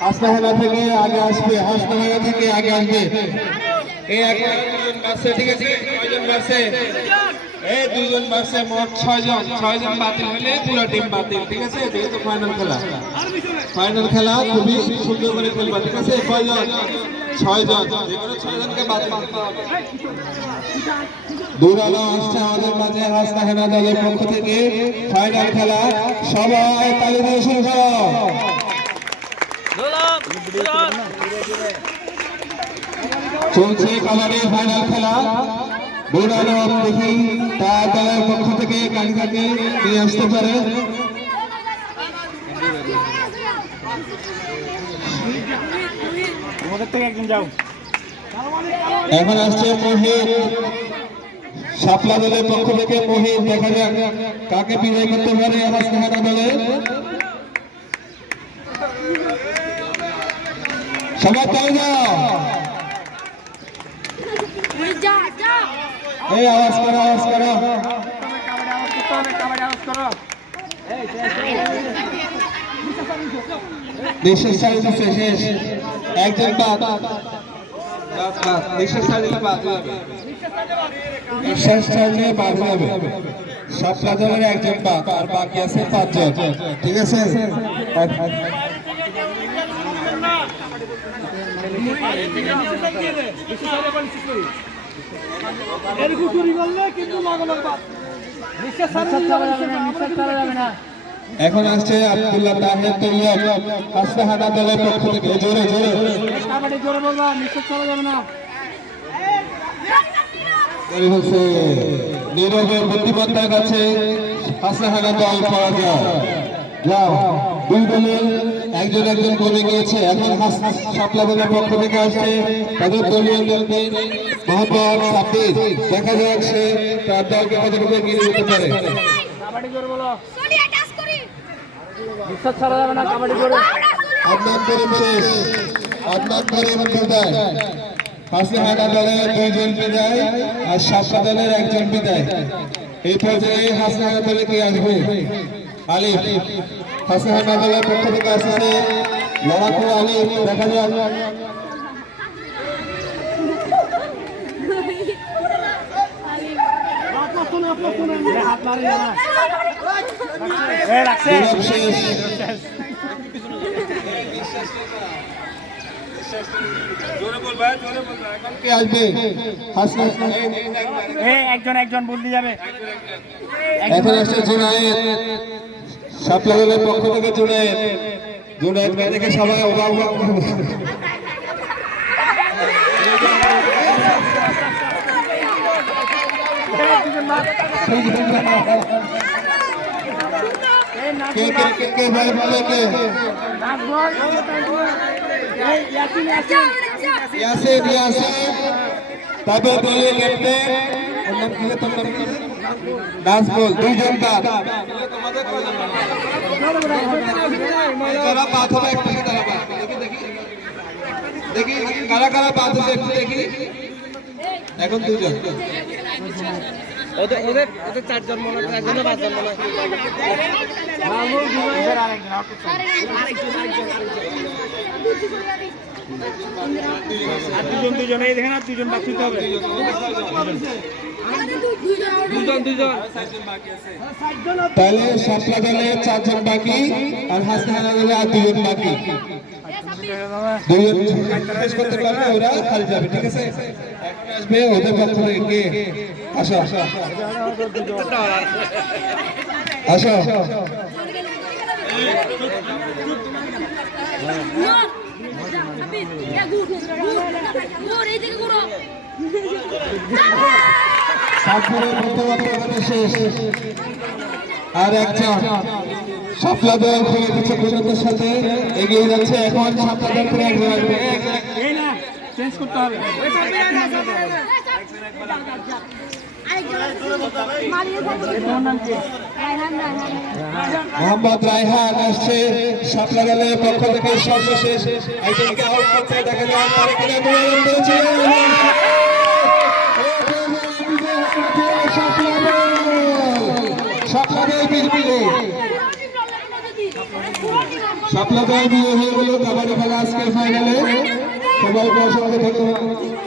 হাসনাহানা থেকে আগে আসবে হাসনাহানা থেকে আগে আসবে। এই দুজন বাসে ঠিক আছে? বাসে এই দুজন বাসে মোট ছয়জন। ছয়জন বাতিল হলে পুরো টিম বাতিল, ঠিক আছে? যেহেতু ফাইনাল খেলা। ফাইনাল খেলা খুবই সুন্দর করে খেলবা, ঠিক আছে? কয়জন? ছয়জন। যে কোনো ছয়জনকে বাতিল দৌড়ানো আসছে আমাদের মাঝে হাসনাহানা দলের পক্ষ থেকে। ফাইনাল খেলা, সবাই তালি দিয়ে শুরু চলছে কাবাডির ফাইনাল খেলা। দৌড়ানো দেখি তার দলের পক্ষ থেকে গাড়িটাকে নিয়ে আসতে পারে। এখন আসছে মহিত শাপলা দলের পক্ষ থেকে মহিত দেখা যাক কাকে বিদায় করতে পারে হাসনাহানা দলে। সবাই তাই যাও যা যা এই আওয়াজ করো আওয়াজ করো দেশের সাড়ে দিচ্ছে শেষ একজন বাদ সাড়ে দিলে বাদ যাবে বিশ্বাস ছাড়লে সব দলের একজন বাদ আর বাকি আছে পাঁচজন ঠিক আছে চুরি করলে কিন্তু নিঃশ্বাস ছাড়া যাবে না এখন আসছে আব্দুল্লাহ তাহের তৈয়ব। হাসনাহানা দলের পক্ষ থেকে জোরে জোরে। কাবাডি জোরে বলবা নিঃশ্বাস ছাড়া যাবে না। নীরবের বুদ্ধিমত্তার কাছে হাসনাহানা দল পাওয়া যায় যাও দুই দলে একজন একজন করে গিয়েছে। এখন হাস- শাপলা দলের পক্ষ থেকে আসছে তাদের দলীয় দলকে মোহাম্মদ সাব্বির দেখা যাক সে তার দলকে কতটুকু এগিয়ে যেতে পারে। করিম শেষ আদনান করিম বিদায় দলের দুইজন বিদায় আর শাপলা দলের একজন বিদায়। এই পর্যায়ে হাসনাহানা দলে কে আসবে? আলিফ হাসনাহানা দলের পক্ষ থেকে আসছে লড়াকু আলিফ দেখা যাক। একজন একজন বলতে যাবে। এখন আসছে জুনায়েদ। শাপলা দলের পক্ষ থেকে জুনায়েদ জুনায়েদ ভাই দেখে সবাই অবাক করবে। কে কে কে কে ভাই বলে কে? ইয়াসিন ইয়াসিন। তবে দলীয় ক্যাপ্টেন তোর রে? নাজমুল দুইজন বাদ যারা বাদ হবে একটু তারা বাদ। দেখি দেখি। দেখি কারা কারা বাদ হবে একটু দেখি। এখন দুজন। ওদের ওদের ওদের চারজন মনে হয় চারজন পাঁচজন মনে হয় আর দুজন দুজন এই দেখেন আর দুজন বাকি হবে। দুজন দুজন। তাহলে সাতটা দলে চারজন বাকি আর হাসনাহানা দলে আর দুজন বাকি। দুজন শেষ করতে পারবে ওরা খালি যাবে ঠিক আছে? আসবে ওদের পক্ষ থেকে কে? আসো। আসো। আসো আর একজন সাপলা দল থেকে কিছু পর্যন্তের সাথে। এগিয়ে যাচ্ছে এখন সাপলা দল থেকে একজন আসবে চেঞ্জ করতে হবে কি মোহাম্মদ রায়হান আসছে সাপলা দলের পক্ষ থেকে সর্বশেষ একজনকে আউট করতে দেখা যায় তার কিনা দুজন রয়েছে। সাপলা দল বিয়ে হয়ে গেল কাবাডি খেলা আজকের ফাইনালে সবাইকে অসংখ্য ধন্যবাদ